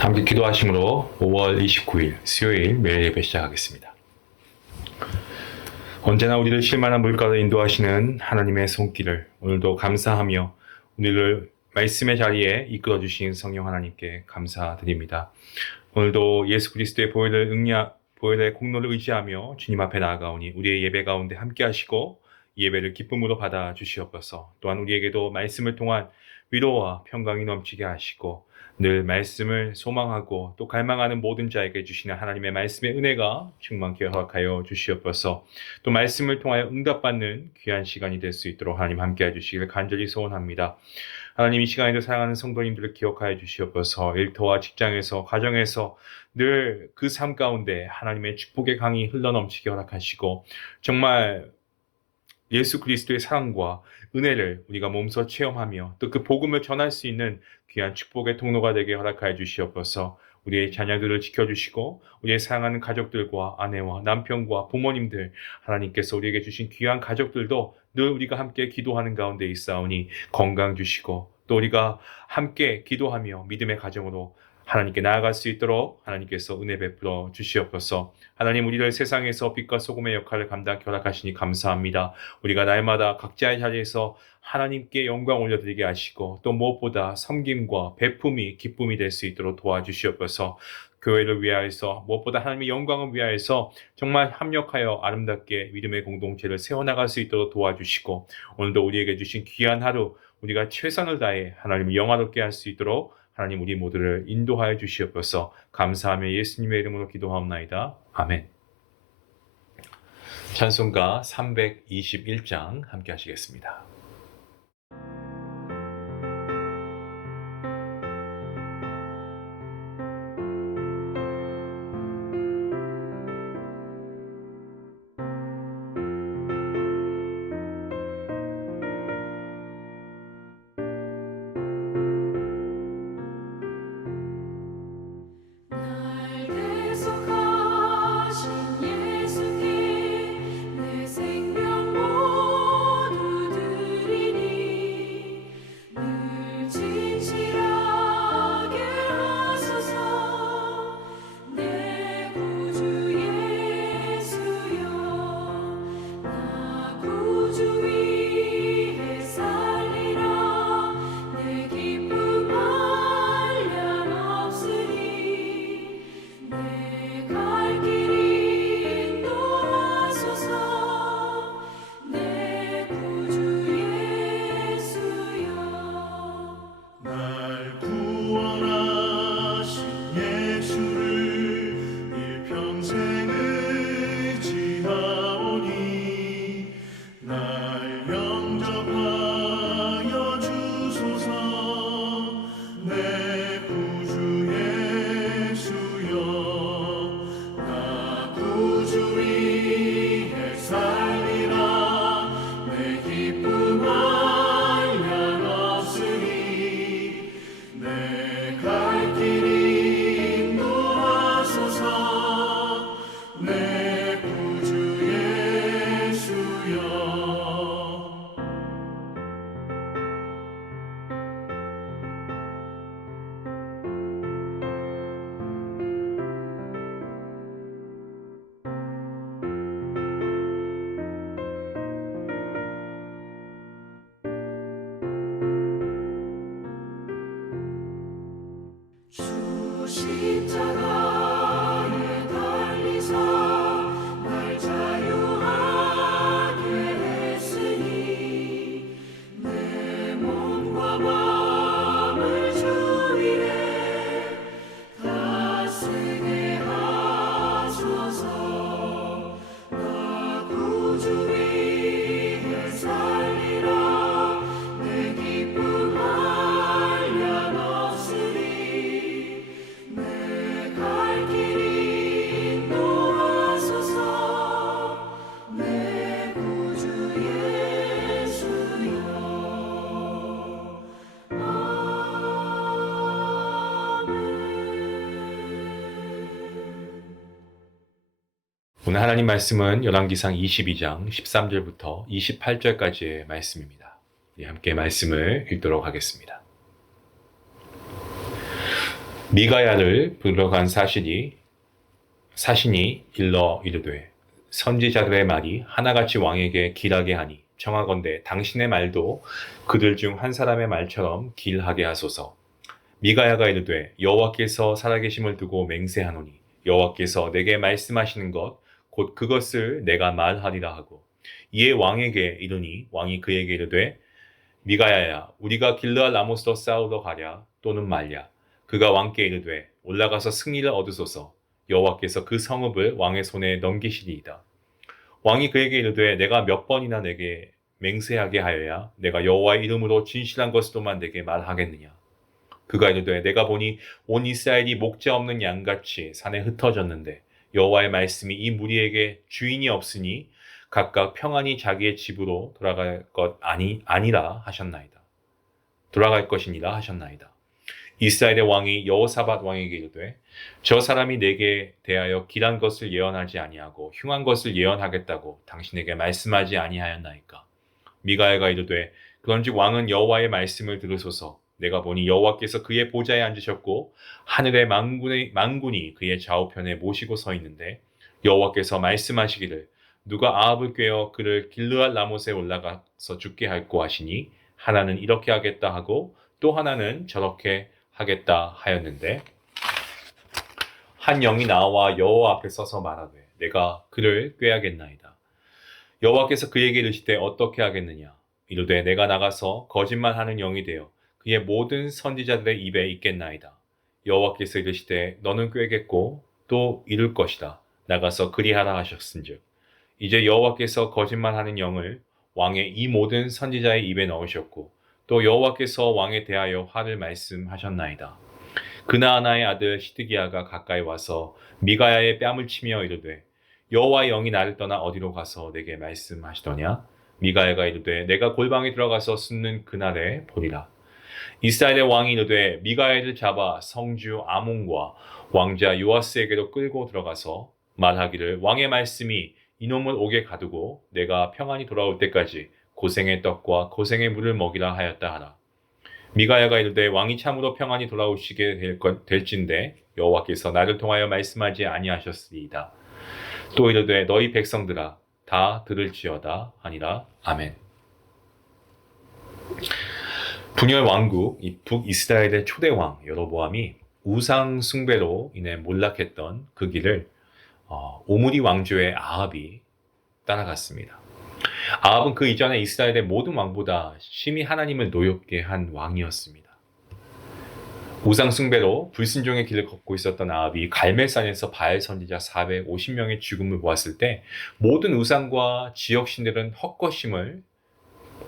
함께 기도하심으로 5월 29일 수요일 매일 예배 시작하겠습니다. 언제나 우리를 실만한 물가로 인도하시는 하나님의 손길을 오늘도 감사하며 우리를 말씀의 자리에 이끌어 주신 성령 하나님께 감사드립니다. 오늘도 예수 그리스도의 보혈의 공로를 의지하며 주님 앞에 나아가오니 우리의 예배 가운데 함께 하시고 이 예배를 기쁨으로 받아 주시옵소서. 또한 우리에게도 말씀을 통한 위로와 평강이 넘치게 하시고 늘 말씀을 소망하고 또 갈망하는 모든 자에게 주시는 하나님의 말씀의 은혜가 충만케 허락하여 주시옵소서. 또 말씀을 통하여 응답받는 귀한 시간이 될 수 있도록 하나님 함께해 주시기를 간절히 소원합니다. 하나님, 이 시간에도 사랑하는 성도님들을 기억하여 주시옵소서. 일터와 직장에서 가정에서 늘 그 삶 가운데 하나님의 축복의 강이 흘러넘치게 허락하시고 정말 예수 그리스도의 사랑과 은혜를 우리가 몸소 체험하며 또 그 복음을 전할 수 있는 귀한 축복의 통로가 되게 허락하여 주시옵소서. 우리의 자녀들을 지켜주시고 우리의 사랑하는 가족들과 아내와 남편과 부모님들, 하나님께서 우리에게 주신 귀한 가족들도 늘 우리가 함께 기도하는 가운데 있사오니 건강 주시고 또 우리가 함께 기도하며 믿음의 가정으로 하나님께 나아갈 수 있도록 하나님께서 은혜 베풀어 주시옵소서. 하나님, 우리를 세상에서 빛과 소금의 역할을 감당케 허락하시니 감사합니다. 우리가 날마다 각자의 자리에서 하나님께 영광 올려드리게 하시고 또 무엇보다 섬김과 베품이 기쁨이 될 수 있도록 도와주시옵소서. 교회를 위하여서 무엇보다 하나님의 영광을 위하여서 정말 합력하여 아름답게 믿음의 공동체를 세워나갈 수 있도록 도와주시고 오늘도 우리에게 주신 귀한 하루 우리가 최선을 다해 하나님을 영화롭게 할 수 있도록 하나님 우리 모두를 인도하여 주시옵소서. 감사하며 예수님의 이름으로 기도하옵나이다. 아멘. 찬송가 321장 함께 하시겠습니다. 오늘 하나님 말씀은 열왕기상 22장 13절부터 28절까지의 말씀입니다. 함께 말씀을 읽도록 하겠습니다. 미가야를 부르러 간 사신이 일러 이르되 선지자들의 말이 하나같이 왕에게 길하게 하니 청하건대 당신의 말도 그들 중 한 사람의 말처럼 길하게 하소서. 미가야가 이르되 여호와께서 살아계심을 두고 맹세하노니 여호와께서 내게 말씀하시는 것 곧 그것을 내가 말하리라 하고 이에 왕에게 이르니 왕이 그에게 이르되 미가야야 우리가 길르앗 라모스로 싸우러 가랴 또는 말랴. 그가 왕께 이르되 올라가서 승리를 얻으소서. 여호와께서 그 성읍을 왕의 손에 넘기시리이다. 왕이 그에게 이르되 내가 몇 번이나 내게 맹세하게 하여야 내가 여호와의 이름으로 진실한 것으로만 내게 말하겠느냐. 그가 이르되 내가 보니 온 이스라엘이 목자 없는 양같이 산에 흩어졌는데 여호와의 말씀이 이 무리에게 주인이 없으니 각각 평안히 자기의 집으로 돌아갈 것이니라 하셨나이다. 이스라엘의 왕이 여호사밧 왕에게 이르되 저 사람이 내게 대하여 길한 것을 예언하지 아니하고 흉한 것을 예언하겠다고 당신에게 말씀하지 아니하였나이까. 미가야가 이르되 그런즉 왕은 여호와의 말씀을 들으소서. 내가 보니 여호와께서 그의 보좌에 앉으셨고 하늘의 만군이 그의 좌우편에 모시고 서 있는데 여호와께서 말씀하시기를 누가 아합을 꾀어 그를 길르앗 라못에 올라가서 죽게 할꼬 하시니 하나는 이렇게 하겠다 하고 또 하나는 저렇게 하겠다 하였는데 한 영이 나와 여호와 앞에 서서 말하되 내가 그를 꾀하겠나이다. 여호와께서 그에게 이르시되 어떻게 하겠느냐. 이르되 내가 나가서 거짓말하는 영이 되어 그의 모든 선지자들의 입에 있겠나이다. 여호와께서 이르시되 너는 꾀겠고 또 이룰 것이다. 나가서 그리하라 하셨은즉 이제 여호와께서 거짓말하는 영을 왕의 이 모든 선지자의 입에 넣으셨고 또 여호와께서 왕에 대하여 화를 말씀하셨나이다. 그나아나의 아들 시드기야가 가까이 와서 미가야의 뺨을 치며 이르되 여호와의 영이 나를 떠나 어디로 가서 내게 말씀하시더냐. 미가야가 이르되 내가 골방에 들어가서 숨는 그날에 보리라. 이스라엘의 왕이 이르되 미가야를 잡아 성주 아몬과 왕자 요아스에게로 끌고 들어가서 말하기를 왕의 말씀이 이놈을 옥에 가두고 내가 평안히 돌아올 때까지 고생의 떡과 고생의 물을 먹이라 하였다 하라. 미가야가 이르되 왕이 참으로 평안히 돌아오시게 될진데 여호와께서 나를 통하여 말씀하지 아니하셨으리이다. 또 이르되 너희 백성들아 다 들을지어다 하니라. 아멘. 분열 왕국 이 북이스라엘의 초대 왕 여로보암이 우상 숭배로 인해 몰락했던 그 길을 오므리 왕조의 아합이 따라갔습니다. 아합은 그 이전에 이스라엘의 모든 왕보다 심히 하나님을 노엽게 한 왕이었습니다. 우상 숭배로 불순종의 길을 걷고 있었던 아합이 갈멜산에서 바알 선지자 450명의 죽음을 보았을 때 모든 우상과 지역 신들은 헛것임을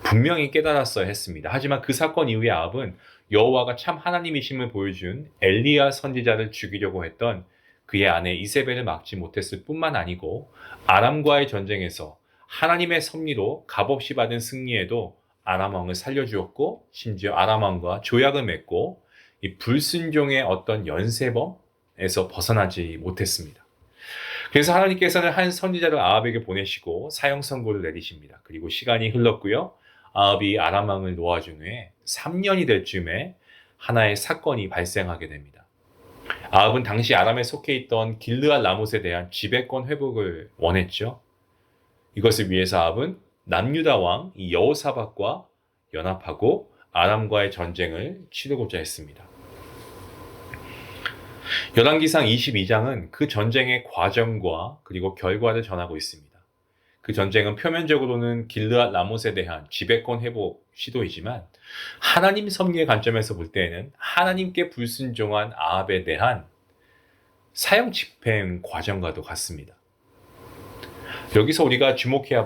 분명히 깨달았어야 했습니다. 하지만 그 사건 이후에 아합은 여호와가 참 하나님이심을 보여준 엘리야 선지자를 죽이려고 했던 그의 아내 이세벨을 막지 못했을 뿐만 아니고 아람과의 전쟁에서 하나님의 섭리로 값없이 받은 승리에도 아람 왕을 살려주었고 심지어 아람 왕과 조약을 맺고 이 불순종의 어떤 연쇄범에서 벗어나지 못했습니다. 그래서 하나님께서는 한 선지자를 아합에게 보내시고 사형 선고를 내리십니다. 그리고 시간이 흘렀고요. 아합이 아람 왕을 놓아준 후에 3년이 될 즈음에 하나의 사건이 발생하게 됩니다. 아합은 당시 아람에 속해 있던 길르앗 라못에 대한 지배권 회복을 원했죠. 이것을 위해서 아합은 남유다 왕 여호사밧과 연합하고 아람과의 전쟁을 치르고자 했습니다. 열왕기상 22장은 그 전쟁의 과정과 그리고 결과를 전하고 있습니다. 그 전쟁은 표면적으로는 길르앗 라못에 대한 지배권 회복 시도이지만 하나님 섭리의 관점에서 볼 때에는 하나님께 불순종한 아합에 대한 사형 집행 과정과도 같습니다. 여기서 우리가 주목해야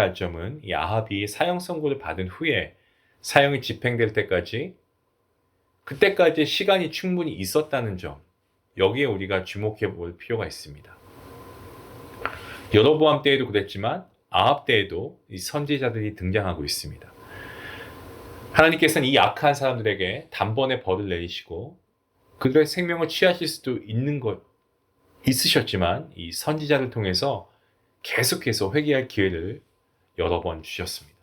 할 점은 이 아합이 사형 선고를 받은 후에 사형이 집행될 때까지 그때까지 시간이 충분히 있었다는 점, 여기에 우리가 주목해 볼 필요가 있습니다. 여로보암 때에도 그랬지만 아합 때에도 이 선지자들이 등장하고 있습니다. 하나님께서는 이 악한 사람들에게 단번에 벌을 내리시고 그들의 생명을 취하실 수도 있으셨지만 이 선지자를 통해서 계속해서 회개할 기회를 여러 번 주셨습니다.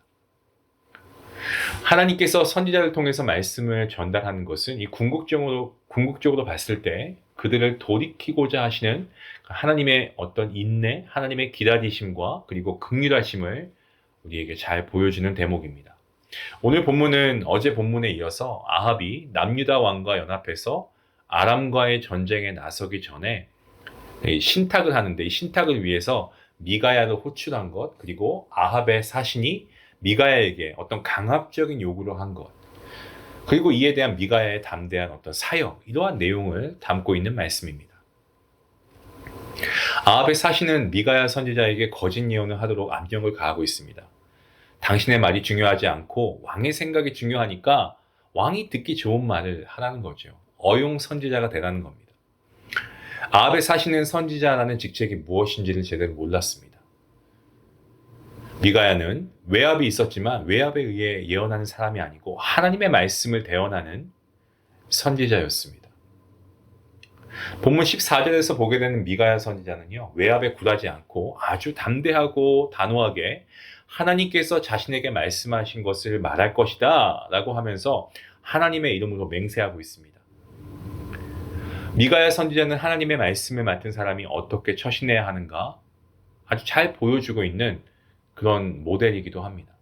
하나님께서 선지자를 통해서 말씀을 전달하는 것은 이 궁극적으로 봤을 때 그들을 돌이키고자 하시는 하나님의 어떤 인내, 하나님의 기다리심과 그리고 긍휼하심을 우리에게 잘 보여주는 대목입니다. 오늘 본문은 어제 본문에 이어서 아합이 남유다 왕과 연합해서 아람과의 전쟁에 나서기 전에 신탁을 하는데, 이 신탁을 위해서 미가야를 호출한 것, 그리고 아합의 사신이 미가야에게 어떤 강압적인 요구를 한 것, 그리고 이에 대한 미가야의 담대한 어떤 사역, 이러한 내용을 담고 있는 말씀입니다. 아합의 사신은 미가야 선지자에게 거짓 예언을 하도록 압력을 가하고 있습니다. 당신의 말이 중요하지 않고 왕의 생각이 중요하니까 왕이 듣기 좋은 말을 하라는 거죠. 어용 선지자가 되라는 겁니다. 아합의 사신은 선지자라는 직책이 무엇인지를 제대로 몰랐습니다. 미가야는 외압이 있었지만 외압에 의해 예언하는 사람이 아니고 하나님의 말씀을 대언하는 선지자였습니다. 본문 14절에서 보게 되는 미가야 선지자는요, 외압에 굴하지 않고 아주 담대하고 단호하게 하나님께서 자신에게 말씀하신 것을 말할 것이다 라고 하면서 하나님의 이름으로 맹세하고 있습니다. 미가야 선지자는 하나님의 말씀을 맡은 사람이 어떻게 처신해야 하는가 아주 잘 보여주고 있는 그런 모델이기도 합니다.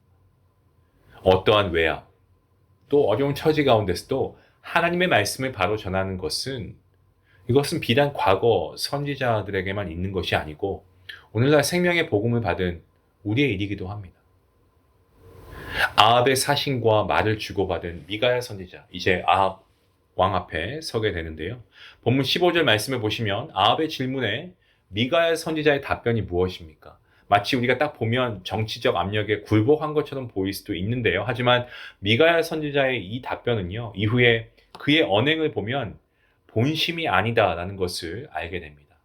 어떠한 외압, 또 어려운 처지 가운데서도 하나님의 말씀을 바로 전하는 이것은 비단 과거 선지자들에게만 있는 것이 아니고 오늘날 생명의 복음을 받은 우리의 일이기도 합니다. 아합의 사신과 말을 주고받은 미가야 선지자, 이제 아합 왕 앞에 서게 되는데요. 본문 15절 말씀을 보시면 아합의 질문에 미가야 선지자의 답변이 무엇입니까? 마치 우리가 딱 보면 정치적 압력에 굴복한 것처럼 보일 수도 있는데요. 하지만 미가야 선지자의 이 답변은요, 이후에 그의 언행을 보면 본심이 아니다라는 것을 알게 됩니다.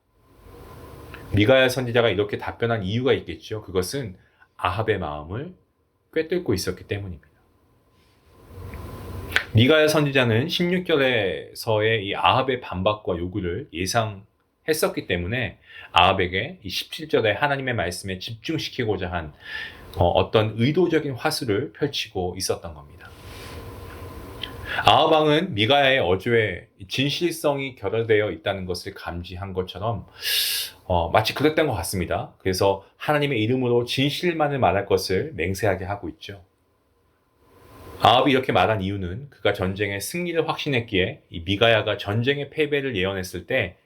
미가야 선지자가 이렇게 답변한 이유가 있겠죠. 그것은 아합의 마음을 꿰뚫고 있었기 때문입니다. 미가야 선지자는 16절에서의 이 아합의 반박과 요구를 예상했었기 때문에 아합에게 이 17절에 하나님의 말씀에 집중시키고자 한 어떤 의도적인 화술을 펼치고 있었던 겁니다. 아합 왕은 미가야의 어조에 진실성이 결여되어 있다는 것을 감지한 것처럼 마치 그랬던 것 같습니다. 그래서 하나님의 이름으로 진실만을 말할 것을 맹세하게 하고 있죠. 아합이 이렇게 말한 이유는 그가 전쟁의 승리를 확신했기에 이 미가야가 전쟁의 패배를 예언했을 때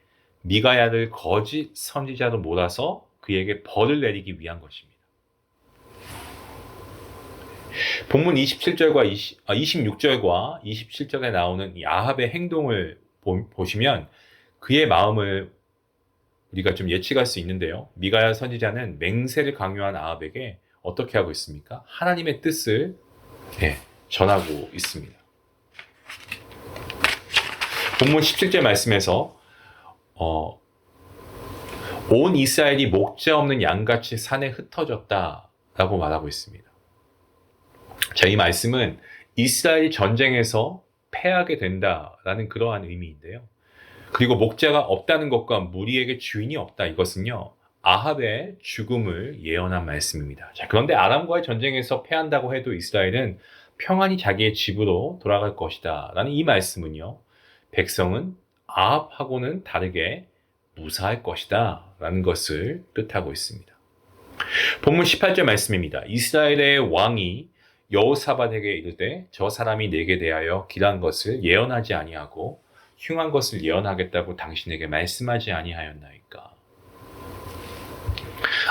미가야를 거짓 선지자로 몰아서 그에게 벌을 내리기 위한 것입니다. 본문 26절과 27절에 나오는 이 아합의 행동을 보시면 그의 마음을 우리가 좀 예측할 수 있는데요. 미가야 선지자는 맹세를 강요한 아합에게 어떻게 하고 있습니까? 하나님의 뜻을 전하고 있습니다. 본문 17절 말씀에서 온 이스라엘이 목자 없는 양같이 산에 흩어졌다라고 말하고 있습니다. 자, 이 말씀은 이스라엘이 전쟁에서 패하게 된다라는 그러한 의미인데요. 그리고 목자가 없다는 것과 무리에게 주인이 없다, 이것은요, 아합의 죽음을 예언한 말씀입니다. 자, 그런데 아람과의 전쟁에서 패한다고 해도 이스라엘은 평안히 자기의 집으로 돌아갈 것이다 라는 이 말씀은요, 백성은 아합하고는 다르게 무사할 것이다 라는 것을 뜻하고 있습니다. 본문 18절 말씀입니다. 이스라엘의 왕이 여호사밧에게 이르되 저 사람이 내게 대하여 길한 것을 예언하지 아니하고 흉한 것을 예언하겠다고 당신에게 말씀하지 아니하였나이까.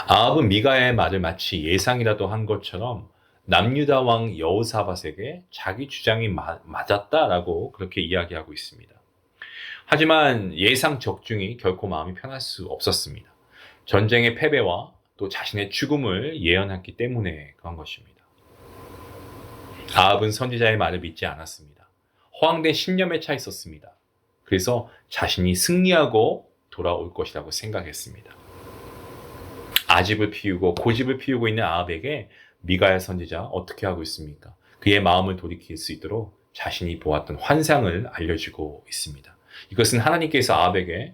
아합은 미가야의 말을 마치 예상이라도 한 것처럼 남유다 왕 여호사밧에게 자기 주장이 맞았다라고 그렇게 이야기하고 있습니다. 하지만 예상 적중이 결코 마음이 편할 수 없었습니다. 전쟁의 패배와 또 자신의 죽음을 예언했기 때문에 그런 것입니다. 아합은 선지자의 말을 믿지 않았습니다. 허황된 신념에 차 있었습니다. 그래서 자신이 승리하고 돌아올 것이라고 생각했습니다. 아집을 피우고 고집을 피우고 있는 아합에게 미가야 선지자 어떻게 하고 있습니까? 그의 마음을 돌이킬 수 있도록 자신이 보았던 환상을 알려주고 있습니다. 이것은 하나님께서 아합에게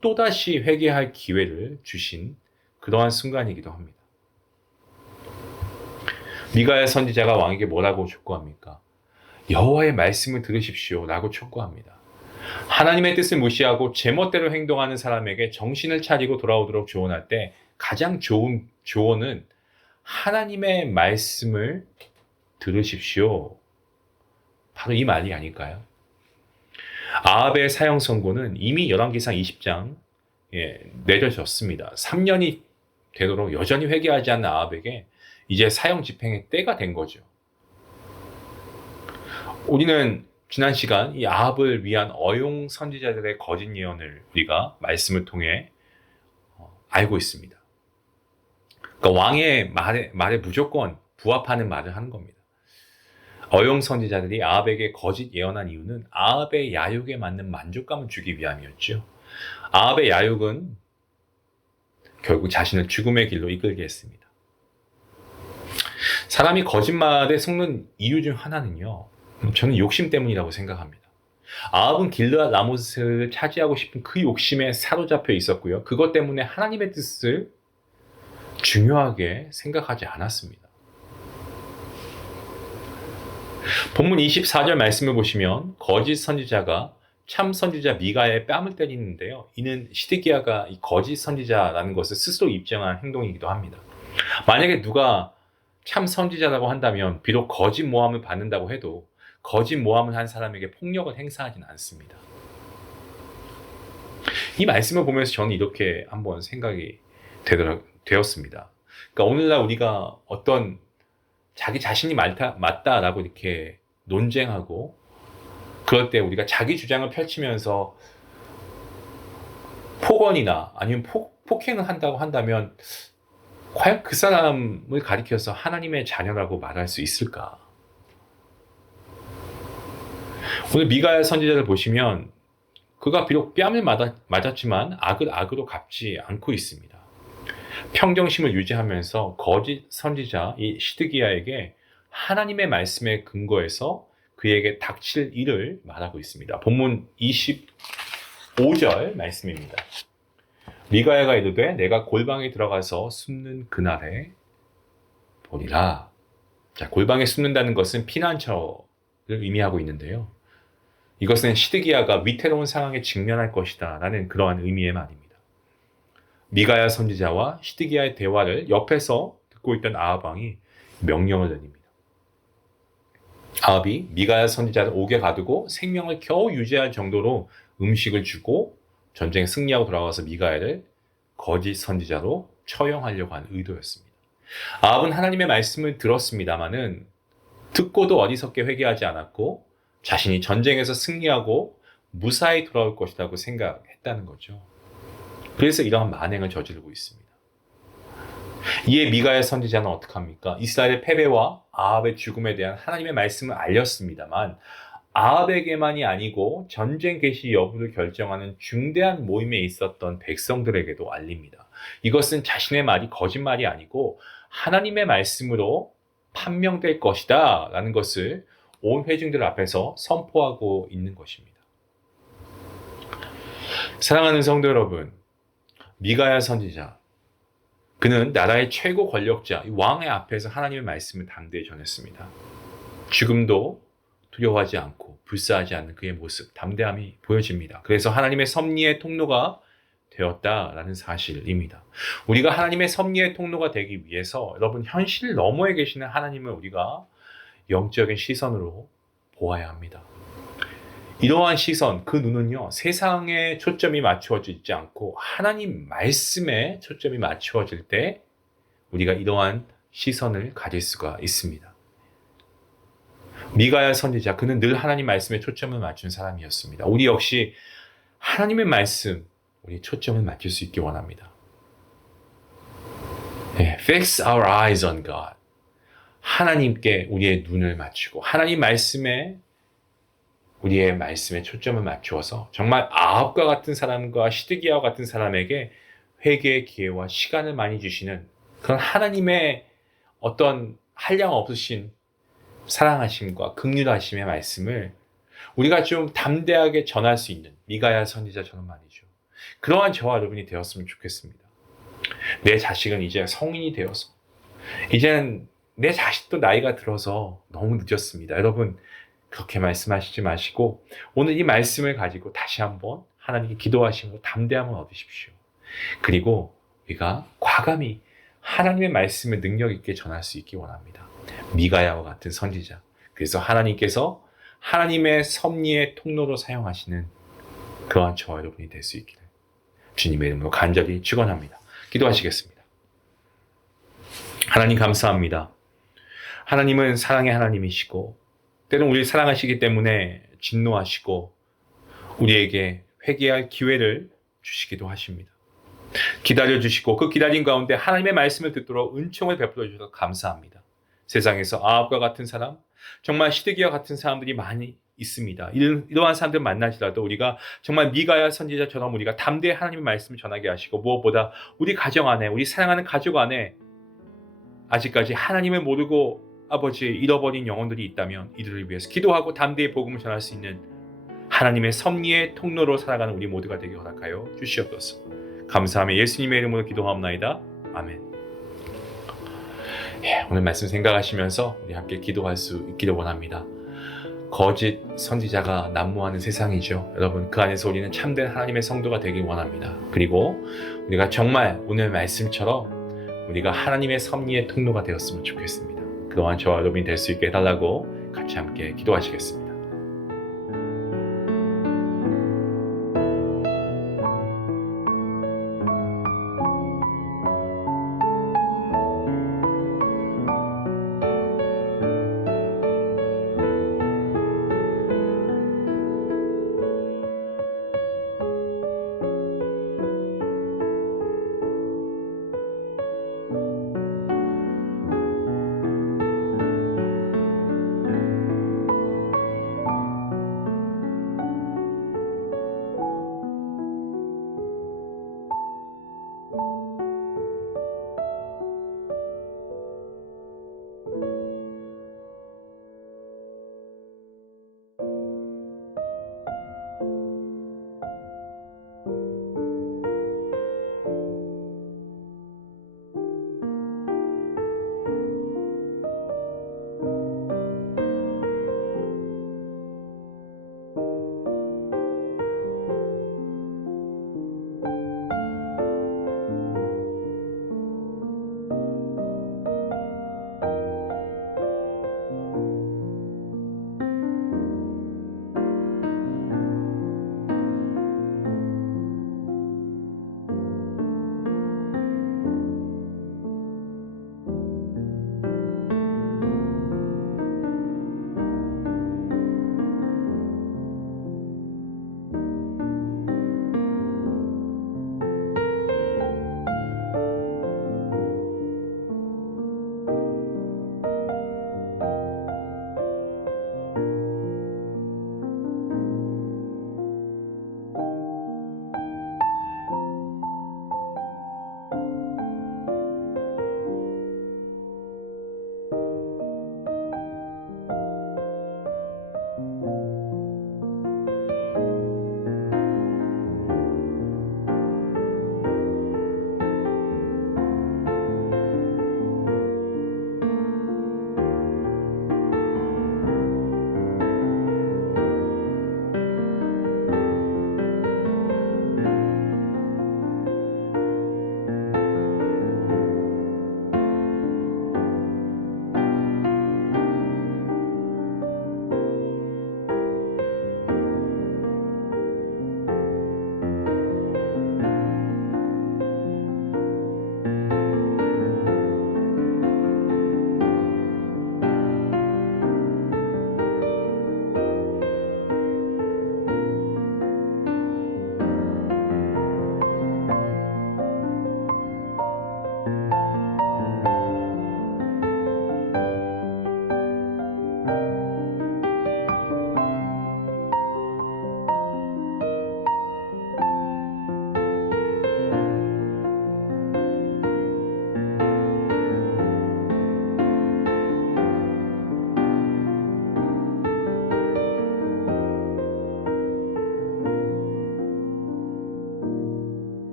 또다시 회개할 기회를 주신 그러한 순간이기도 합니다. 미가야 선지자가 왕에게 뭐라고 촉구합니까? 여호와의 말씀을 들으십시오 라고 촉구합니다. 하나님의 뜻을 무시하고 제멋대로 행동하는 사람에게 정신을 차리고 돌아오도록 조언할 때 가장 좋은 조언은 하나님의 말씀을 들으십시오. 바로 이 말이 아닐까요? 아합의 사형 선고는 이미 열왕기상 20장 내려졌습니다. 3년이 되도록 여전히 회개하지 않는 아합에게 이제 사형 집행의 때가 된 거죠. 우리는 지난 시간 이 아합을 위한 어용 선지자들의 거짓 예언을 우리가 말씀을 통해 알고 있습니다. 그러니까 왕의 말에 무조건 부합하는 말을 하는 겁니다. 어용 선지자들이 아합에게 거짓 예언한 이유는 아합의 야욕에 맞는 만족감을 주기 위함이었죠. 아합의 야욕은 결국 자신을 죽음의 길로 이끌게 했습니다. 사람이 거짓말에 속는 이유 중 하나는요, 저는 욕심 때문이라고 생각합니다. 아합은 길르앗 라모스를 차지하고 싶은 그 욕심에 사로잡혀 있었고요. 그것 때문에 하나님의 뜻을 중요하게 생각하지 않았습니다. 본문 24절 말씀을 보시면 거짓 선지자가 참 선지자 미가의 뺨을 때리는데요. 이는 시드기야가 이 거짓 선지자라는 것을 스스로 입증한 행동이기도 합니다. 만약에 누가 참 선지자라고 한다면 비록 거짓 모함을 받는다고 해도 거짓 모함을 한 사람에게 폭력을 행사하지는 않습니다. 이 말씀을 보면서 저는 이렇게 한번 생각이 되었습니다. 그러니까 오늘날 우리가 어떤 자기 자신이 맞다라고 이렇게 논쟁하고 그럴 때 우리가 자기 주장을 펼치면서 폭언이나 아니면 폭행을 한다고 한다면 과연 그 사람을 가리켜서 하나님의 자녀라고 말할 수 있을까? 오늘 미가야 선지자를 보시면 그가 비록 뺨을 맞았지만 악을 악으로 갚지 않고 있습니다. 평정심을 유지하면서 거짓 선지자 이 시드기야에게 하나님의 말씀에 근거해서 그에게 닥칠 일을 말하고 있습니다. 본문 25절 말씀입니다. 미가야가 이르되 내가 골방에 들어가서 숨는 그날에 보리라. 자, 골방에 숨는다는 것은 피난처를 의미하고 있는데요. 이것은 시드기야가 위태로운 상황에 직면할 것이다 라는 그러한 의미의 말입니다. 미가야 선지자와 시드기야의 대화를 옆에서 듣고 있던 아합 왕이 명령을 내립니다. 아합이 미가야 선지자를 옥에 가두고 생명을 겨우 유지할 정도로 음식을 주고 전쟁에 승리하고 돌아와서 미가야를 거짓 선지자로 처형하려고 한 의도였습니다. 아합은 하나님의 말씀을 들었습니다마는 듣고도 어리석게 회개하지 않았고 자신이 전쟁에서 승리하고 무사히 돌아올 것이라고 생각했다는 거죠. 그래서 이러한 만행을 저지르고 있습니다. 이에 미가야 선지자는 어떻게 합니까? 이스라엘의 패배와 아합의 죽음에 대한 하나님의 말씀을 알렸습니다만 아합에게만이 아니고 전쟁 개시 여부를 결정하는 중대한 모임에 있었던 백성들에게도 알립니다. 이것은 자신의 말이 거짓말이 아니고 하나님의 말씀으로 판명될 것이다 라는 것을 온 회중들 앞에서 선포하고 있는 것입니다. 사랑하는 성도 여러분, 미가야 선지자, 그는 나라의 최고 권력자, 왕의 앞에서 하나님의 말씀을 담대히 전했습니다. 죽음도 두려워하지 않고 불사하지 않는 그의 모습, 담대함이 보여집니다. 그래서 하나님의 섭리의 통로가 되었다라는 사실입니다. 우리가 하나님의 섭리의 통로가 되기 위해서 여러분 현실 너머에 계시는 하나님을 우리가 영적인 시선으로 보아야 합니다. 이러한 시선, 그 눈은요, 세상에 초점이 맞추어지지 않고 하나님 말씀에 초점이 맞추어질 때 우리가 이러한 시선을 가질 수가 있습니다. 미가야 선지자, 그는 늘 하나님 말씀에 초점을 맞춘 사람이었습니다. 우리 역시 하나님의 말씀, 우리 초점을 맞출 수 있기 원합니다. Fix our eyes on God. 하나님께 우리의 눈을 맞추고 하나님 말씀에 우리의 말씀에 초점을 맞추어서 정말 아합과 같은 사람과 시드기야와 같은 사람에게 회개의 기회와 시간을 많이 주시는 그런 하나님의 어떤 한량 없으신 사랑하심과 긍휼하심의 말씀을 우리가 좀 담대하게 전할 수 있는 미가야 선지자처럼 말이죠. 그러한 저와 여러분이 되었으면 좋겠습니다. 내 자식은 이제 성인이 되어서 이제는 내 자식도 나이가 들어서 너무 늦었습니다. 여러분, 그렇게 말씀하시지 마시고 오늘 이 말씀을 가지고 다시 한번 하나님께 기도하시고 담대함을 얻으십시오. 그리고 우리가 과감히 하나님의 말씀을 능력 있게 전할 수 있기 원합니다. 미가야와 같은 선지자. 그래서 하나님께서 하나님의 섭리의 통로로 사용하시는 그러한 저와 여러분이 될 수 있기를 주님의 이름으로 간절히 축원합니다. 기도하시겠습니다. 하나님 감사합니다. 하나님은 사랑의 하나님이시고 때론 우리를 사랑하시기 때문에 진노하시고 우리에게 회개할 기회를 주시기도 하십니다. 기다려주시고 그 기다림 가운데 하나님의 말씀을 듣도록 은총을 베풀어 주셔서 감사합니다. 세상에서 아합과 같은 사람, 정말 시드기와 같은 사람들이 많이 있습니다. 이러한 사람들 만나시라도 우리가 정말 미가야 선지자처럼 우리가 담대히 하나님의 말씀을 전하게 하시고 무엇보다 우리 가정 안에, 우리 사랑하는 가족 안에 아직까지 하나님을 모르고 아버지 잃어버린 영혼들이 있다면 이들을 위해서 기도하고 담대히 복음을 전할 수 있는 하나님의 섭리의 통로로 살아가는 우리 모두가 되게 허락하여 주시옵소서. 감사하며 예수님의 이름으로 기도하옵나이다. 아멘. 오늘 말씀 생각하시면서 우리 함께 기도할 수 있기를 원합니다. 거짓 선지자가 난무하는 세상이죠. 여러분, 그 안에서 우리는 참된 하나님의 성도가 되길 원합니다. 그리고 우리가 정말 오늘 말씀처럼 우리가 하나님의 섭리의 통로가 되었으면 좋겠습니다. 그동안 저와 여러분이 될 수 있게 해달라고 같이 함께 기도하시겠습니다.